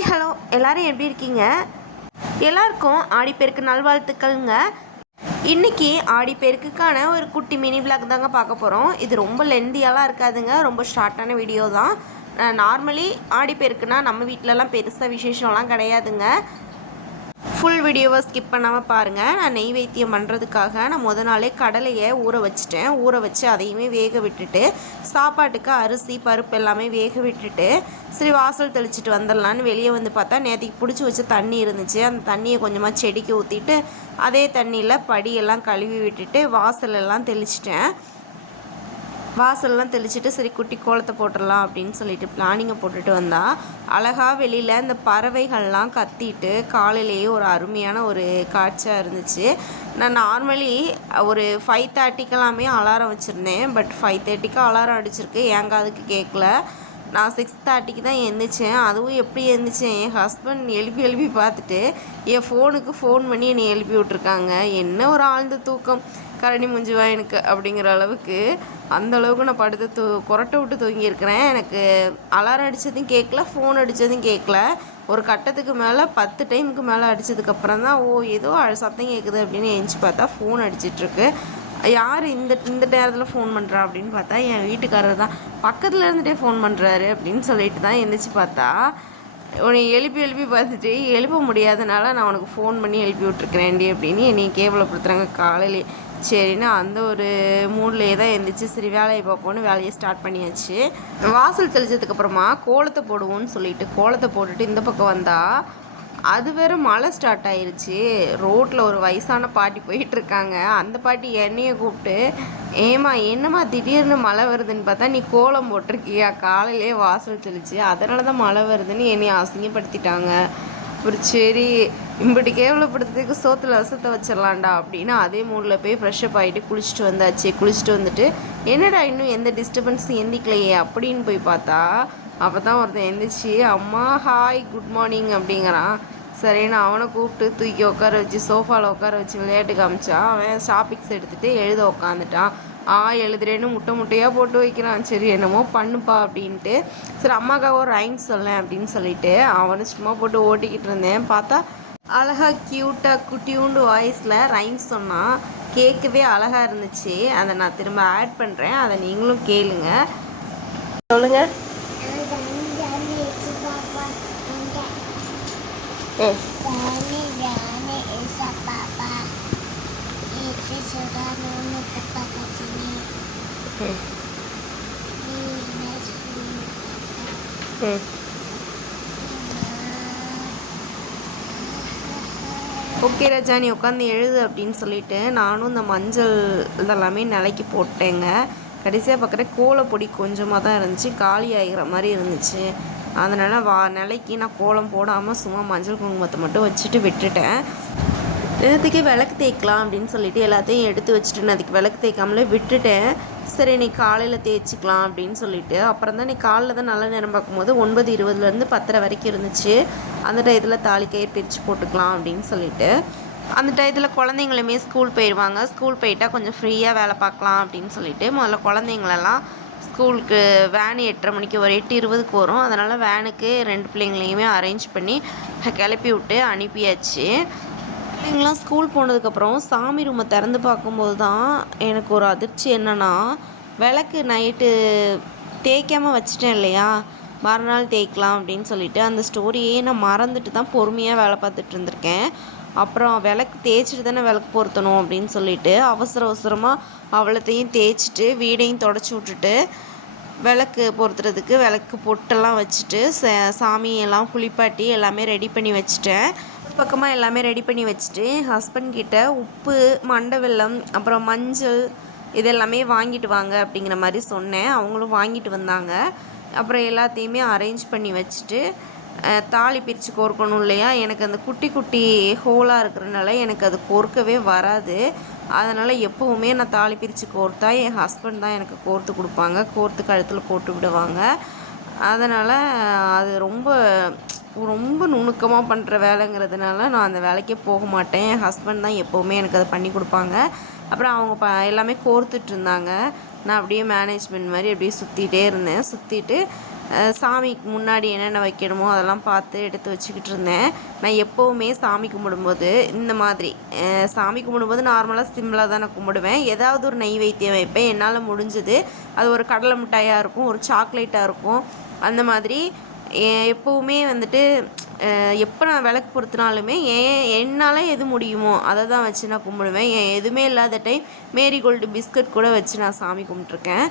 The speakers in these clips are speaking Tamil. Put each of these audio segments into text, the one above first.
ஹாய் ஹலோ எல்லோரும் எப்படி இருக்கீங்க? எல்லாருக்கும் ஆடிப்பெருக்கு நல்வாழ்த்துக்கள்ங்க. இன்றைக்கி ஆடிப்பெருக்குக்கான ஒரு குட்டி மினி விளாக் தாங்க பார்க்க போகிறோம். இது ரொம்ப லென்த்தியாலாம் இருக்காதுங்க, ரொம்ப ஷார்ட்டான வீடியோ தான். நார்மலி ஆடிப்பெருக்குனா நம்ம வீட்டிலலாம் பெருசாக விசேஷம்லாம் கிடையாதுங்க. ஃபுல் வீடியோவை ஸ்கிப் பண்ணாமல் பாருங்கள். நான் நெய் வைத்தியம் பண்ணுறதுக்காக நான் முத நாளே கடலையை ஊற வச்சுட்டேன். ஊற வச்சு அதையுமே வேக விட்டுட்டு சாப்பாட்டுக்கு அரிசி பருப்பு எல்லாமே வேக விட்டுட்டு சரி வாசல் தெளிச்சிட்டு வந்துடலான்னு வெளியே வந்து பார்த்தா நேற்றுக்கு பிடிச்சி வச்ச தண்ணி இருந்துச்சு. அந்த தண்ணியை கொஞ்சமாக செடிக்கு ஊற்றிட்டு அதே தண்ணியில் படியெல்லாம் கழுவி விட்டுட்டு வாசலெல்லாம் தெளிச்சிட்டேன். வாசல்லாம் தெளிச்சுட்டு சரி குட்டி கோலத்தை போட்டுடலாம் அப்படின்னு சொல்லிட்டு பிளானிங்கை போட்டுட்டு வந்தால் அழகாக வெளியில் இந்த பறவைகள்லாம் கத்திட்டு காலையிலேயே ஒரு அருமையான ஒரு காட்சியாக இருந்துச்சு. நான் நார்மலி ஒரு 5:30க்கெல்லாமே அலாரம் வச்சுருந்தேன். பட் 5:30க்கு அலாரம் அடிச்சிருக்கு, ஏங்க அதுக்கு கேட்கல. நான் 6:30க்கு தான் எழுந்திரிச்சேன். அதுவும் எப்படி எழுந்திரிச்சேன், என் ஹஸ்பண்ட் எழுப்பி பார்த்துட்டு என் ஃபோனுக்கு ஃபோன் பண்ணி என்னை எழுப்பி விட்ருக்காங்க. என்ன ஒரு ஆழ்ந்த தூக்கம், கரணி முஞ்சுவா எனக்கு அப்படிங்கிற அளவுக்கு அந்தளவுக்கு நான் படுத்து கொரட்டை விட்டு தூங்கியிருக்கிறேன். எனக்கு அலாரம் அடித்ததும் கேட்கல, ஃபோன் அடித்ததும் கேட்கல. ஒரு கட்டத்துக்கு மேலே 10 டைமுக்கு மேலே அடித்ததுக்கப்புறம் தான் ஏதோ சத்தம் கேட்குது அப்படின்னு எழுந்துச்சி பார்த்தா ஃபோன் அடிச்சிட்ருக்கு. யார் இந்த நேரத்தில் ஃபோன் பண்ணுறா அப்படின்னு பார்த்தா என் வீட்டுக்காரர் தான். பக்கத்தில் இருந்துகிட்டே ஃபோன் பண்ணுறாரு அப்படின்னு சொல்லிட்டு தான் எழுந்திரிச்சு பார்த்தா உன்னை எழுப்பி பார்த்துட்டு எழுப்ப முடியாதனால நான் உனக்கு ஃபோன் பண்ணி எழுப்பி விட்ருக்கிறேன்டி அப்படின்னு என்னை கேவலப்படுத்துகிறாங்க காலையிலே. சரின்னு அந்த ஒரு மூட்லேயே தான் எழுந்திரிச்சு சரி வேலையை பார்ப்போன்னு வேலையை ஸ்டார்ட் பண்ணியாச்சு. வாசல் தெளிச்சதுக்கப்புறமா கோலத்தை போடுவோன்னு சொல்லிட்டு கோலத்தை போட்டுட்டு இந்த பக்கம் வந்தால் அது வேறு மழை ஸ்டார்ட் ஆயிடுச்சு. ரோட்டில் ஒரு வயசான பாட்டி போயிட்டுருக்காங்க. அந்த பாட்டி என்னையை கூப்பிட்டு ஏம்மா என்னம்மா திடீர்னு மழை வருதுன்னு பார்த்தா நீ கோலம் போட்டிருக்கியா, காலையிலே வாசல் தெளிச்சு அதனால தான் மழை வருதுன்னு என்னை அசிங்கப்படுத்திட்டாங்க. ஒரு சரி இப்படி கேவலப்படுத்துறதுக்கு சோத்தில் வசத்தை வச்சிடலாண்டா அப்படின்னு அதே மூடில் போய் ஃப்ரெஷ்அப் ஆகிட்டு குளிச்சுட்டு வந்தாச்சு. குளிச்சுட்டு வந்துட்டு என்னடா இன்னும் எந்த டிஸ்டர்பன்ஸும் எந்திக்கலையே அப்படின்னு போய் பார்த்தா அப்போ தான் ஒருத்தன் எழுந்திரிச்சி அம்மா ஹாய் குட் மார்னிங் அப்படிங்கிறான். சரின்னு அவனை கூப்பிட்டு தூக்கி உட்கார வச்சு சோஃபாவில் உட்கார வச்சு விளையாட்டு காமிச்சான். அவன் ஷாப்பிக்ஸ் எடுத்துகிட்டு எழுத உட்காந்துட்டான். எழுதுறேன்னு முட்டையாக போட்டு வைக்கிறான். சரி என்னமோ பண்ணுப்பா அப்படின்ட்டு சரி அம்மாக்காக ஒரு ரைம்ஸ் சொல்லேன் அப்படின்னு சொல்லிட்டு அவனை சும்மா போட்டு ஓட்டிக்கிட்டு இருந்தேன். பார்த்தா அழகாக க்யூட்டாக குட்டியூண்டு வாய்ஸில் ரைம்ஸ் சொன்னான். கேட்கவே அழகாக இருந்துச்சு. அதை நான் திரும்ப ஆட் பண்ணுறேன், அதை நீங்களும் கேளுங்க. சொல்லுங்கள். ஓகே ராஜா நீ உட்காந்து எழுது அப்படின்னு சொல்லிட்டு நானும் இந்த மஞ்சள் இதெல்லாமே நிலைக்கு போட்டேங்க. கடைசியாக பார்க்குறேன் கோலப்பொடி கொஞ்சமாக தான் இருந்துச்சு, காலி ஆகிற மாதிரி இருந்துச்சு. அதனால் நிலைக்கு நான் கோலம் போடாமல் சும்மா மஞ்சள் குங்குமத்தை மட்டும் வச்சுட்டு விட்டுட்டேன். நேற்றுக்கே விளக்கு தேய்க்கலாம் அப்படின்னு சொல்லிட்டு எல்லாத்தையும் எடுத்து வச்சுட்டு அதுக்கு விளக்கு தேய்க்காமலே விட்டுட்டேன். சரி நீ காலையில் தேய்ச்சிக்கலாம் அப்படின்னு சொல்லிட்டு அப்புறம் தான் நீ காலையில் தான் நல்ல நேரம் பார்க்கும்போது 9:20 10 வரைக்கும் இருந்துச்சு. அந்த டயத்தில் தாலிக்கயிறு பிரித்து போட்டுக்கலாம் அப்படின்னு சொல்லிட்டு அந்த டயத்தில் குழந்தைங்களுமே ஸ்கூல் போயிடுவாங்க. ஸ்கூல் போயிட்டா கொஞ்சம் ஃப்ரீயாக வேலை பார்க்கலாம் அப்படின்னு சொல்லிட்டு முதல்ல குழந்தைங்களெல்லாம் ஸ்கூலுக்கு வேன் 8:30 மணிக்கு ஒரு 8:20க்கு வரும். அதனால் வேனுக்கு 2 பிள்ளைங்களையுமே அரேஞ்ச் பண்ணி கிளப்பி விட்டு அனுப்பியாச்சு. பிள்ளைங்களாம் ஸ்கூல் போனதுக்கப்புறம் சாமி ரூமை திறந்து பார்க்கும்போது தான் எனக்கு ஒரு அதிர்ச்சி. என்னென்னா விளக்கு நைட்டு தேய்க்காமல் வச்சுட்டேன் இல்லையா, மறுநாள் தேய்க்கலாம் அப்படின்னு சொல்லிட்டு அந்த ஸ்டோரியே நான் மறந்துட்டு தான் பொறுமையாக வேலை பார்த்துட்டு இருந்திருக்கேன். அப்புறம் விளக்கு தேய்ச்சிட்டு தானே விளக்கு பொருத்தணும் அப்படின்னு சொல்லிட்டு அவசரமாக அவ்வளோத்தையும் தேய்ச்சிட்டு வீடையும் தொடச்சி விட்டுட்டு விளக்கு பொருத்துறதுக்கு விளக்கு பொட்டெல்லாம் வச்சுட்டு சாமியெல்லாம் குளிப்பாட்டி எல்லாமே ரெடி பண்ணி வச்சுட்டேன். பக்கமாக எல்லாமே ரெடி பண்ணி வச்சுட்டு ஹஸ்பண்ட் கிட்ட உப்பு மண்டை வெல்லம் அப்புறம் மஞ்சள் இதெல்லாமே வாங்கிட்டு வாங்க அப்படிங்கிற மாதிரி சொன்னேன். அவங்களும் வாங்கிட்டு வந்தாங்க. அப்புறம் எல்லாத்தையுமே அரேஞ்ச் பண்ணி வச்சுட்டு தாலி பிரித்து கோர்க்கணும் இல்லையா, எனக்கு அந்த குட்டி குட்டி ஹோலாக இருக்கிறனால எனக்கு அது கோர்க்கவே வராது. அதனால் எப்போவுமே நான் தாலி பிரித்து கோர்த்தா என் ஹஸ்பண்ட் தான் எனக்கு கோர்த்து கொடுப்பாங்க, கோர்த்து கழுத்தில் போட்டு விடுவாங்க. அதனால் அது ரொம்ப நுணுக்கமாக பண்ணுற வேலைங்கிறதுனால நான் அந்த வேலைக்கே போக மாட்டேன். என் ஹஸ்பண்ட் தான் எப்போவுமே எனக்கு அதை பண்ணி கொடுப்பாங்க. அப்புறம் அவங்க எல்லாமே கோர்த்துட்டு இருந்தாங்க. நான் அப்படியே மேனேஜ்மெண்ட் மாதிரி அப்படியே சுற்றிட்டே இருந்தேன். சுற்றிட்டு சாமிக்கு முன்னாடி என்னென்ன வைக்கணுமோ அதெல்லாம் பார்த்து எடுத்து வச்சுக்கிட்டு இருந்தேன். நான் எப்போவுமே சாமி கும்பிடும்போது இந்த மாதிரி சாமி கும்பிடும்போது நார்மலாக சிம்பிளாக தான் நான் கும்பிடுவேன். ஏதாவது ஒரு நெய்வேத்தியம் வைப்பேன். என்னால் முடிஞ்சது அது ஒரு கடலை மிட்டாயாக இருக்கும், ஒரு சாக்லேட்டாக இருக்கும். அந்த மாதிரி எப்போவுமே வந்துட்டு எப்போ நான் விளக்கு பொருத்தினாலுமே என்னால் எது முடியுமோ அதை தான் வச்சு நான் கும்பிடுவேன். எதுவுமே இல்லாத டைம் மேரிகோல்டு பிஸ்கட் கூட வச்சு நான் சாமி கும்பிட்ருக்கேன்.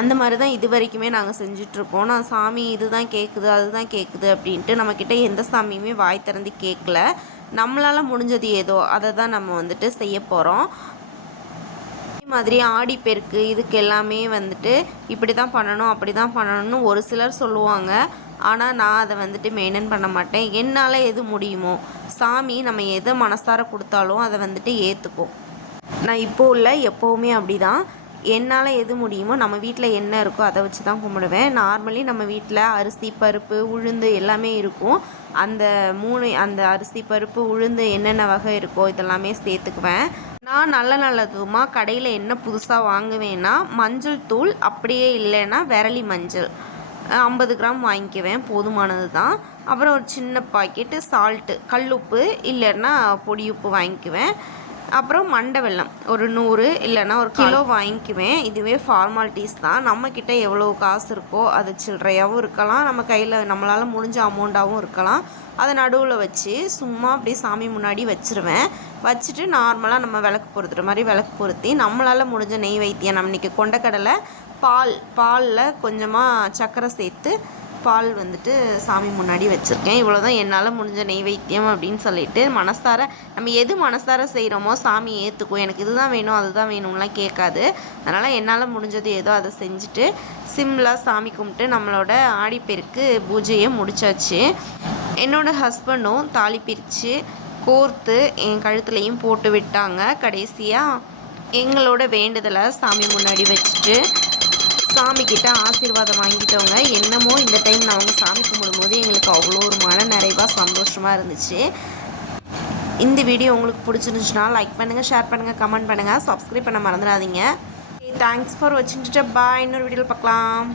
அந்த மாதிரி தான் இது வரைக்குமே நாங்கள் செஞ்சிட்ருக்கோம். நான் சாமி இது தான் கேட்குது அது தான் கேட்குது அப்படின்ட்டு நம்மக்கிட்ட எந்த சாமியுமே வாய் திறந்து கேட்கல. நம்மளால் முடிஞ்சது ஏதோ அதை தான் நம்ம வந்துட்டு செய்ய போகிறோம். அதே மாதிரி ஆடிப்பெருக்கு இதுக்கு எல்லாமே வந்துட்டு இப்படி தான் பண்ணணும் அப்படி தான் பண்ணணும்னு ஒரு சிலர் சொல்லுவாங்க. ஆனால் நான் அதை வந்துட்டு மெயின்டைன் பண்ண மாட்டேன். என்னால் எது முடியுமோ சாமி நம்ம எதை மனசார கொடுத்தாலும் அதை வந்துட்டு ஏற்றுக்கும். நான் இப்போது இல்லை எப்போவுமே அப்படி தான். என்னால் எது முடியுமோ நம்ம வீட்டில் என்ன இருக்கோ அதை வச்சு தான் கும்பிடுவேன். நார்மலி நம்ம வீட்டில் அரிசி பருப்பு உளுந்து எல்லாமே இருக்கும். அந்த அரிசி பருப்பு உளுந்து என்னென்ன வகை இருக்கோ இதெல்லாமே சேர்த்துக்குவேன். நான் நல்லதுமா கடையில் என்ன புதுசாக வாங்குவேன்னா மஞ்சள் தூள், அப்படியே இல்லைன்னா விரலி மஞ்சள் 50 கிராம் வாங்கிக்குவேன், போதுமானது தான். அப்புறம் ஒரு சின்ன பாக்கெட்டு சால்ட்டு கல்லுப்பு இல்லைன்னா பொடி உப்பு வாங்கிக்குவேன். அப்புறம் மண்டை வெல்லம் ஒரு 100 இல்லைன்னா ஒரு கிலோ வாங்கிக்குவேன். இதுவே ஃபார்மாலிட்டிஸ் தான். நம்மக்கிட்ட எவ்வளோ காசு இருக்கோ அது சில்லறையாகவும் இருக்கலாம், நம்ம கையில் நம்மளால் முடிஞ்ச அமௌண்ட்டாகவும் இருக்கலாம். அதை நடுவில் வச்சு சும்மா அப்படியே சாமி முன்னாடி வச்சுருவேன். வச்சுட்டு நார்மலாக நம்ம விளக்கு பொருத்துற மாதிரி விளக்கு பொருத்தி நம்மளால் முடிஞ்ச நெய்வேத்தியம் நம்ம இன்றைக்கி கொண்டக்கடலை பாலில் கொஞ்சமாக சர்க்கரை சேர்த்து பால் வந்துட்டு சாமி முன்னாடி வச்சுருக்கேன். இவ்வளோ தான் என்னால் முடிஞ்ச நெய்வேத்தியம் அப்படின்னு சொல்லிட்டு மனசார நம்ம எது மனசார செய்கிறோமோ சாமி ஏற்றுக்கும். எனக்கு இதுதான் வேணும் அதுதான் வேணும்லாம் கேட்காது. அதனால் என்னால் முடிஞ்சது ஏதோ அதை செஞ்சுட்டு சிம்பிளாக சாமி கும்பிட்டு நம்மளோட ஆடிப்பெருக்கு பூஜையை முடிச்சாச்சு. என்னோடய ஹஸ்பண்டும் தாலி பிரித்து கோர்த்து என் கழுத்துலையும் போட்டு விட்டாங்க. கடைசியாக எங்களோட வேண்டுதலை சாமி முன்னாடி வச்சுட்டு சாமிக்கிட்ட ஆசீர்வாதம் வாங்கிட்டவங்க. என்னமோ இந்த டைம் நான் அவங்க சாமி கும்பிடும்போது எங்களுக்கு அவ்வளோ ஒரு மன நிறைவாக சந்தோஷமாக இருந்துச்சு. இந்த வீடியோ உங்களுக்கு பிடிச்சிருந்துச்சுன்னா லைக் பண்ணுங்கள், ஷேர் பண்ணுங்கள், கமெண்ட் பண்ணுங்கள், சப்ஸ்கிரைப் பண்ண மறந்துடாதீங்க. தேங்க்ஸ் ஃபார் வாட்சிங். பாய். இன்னொரு வீடியோவில் பார்க்கலாம்.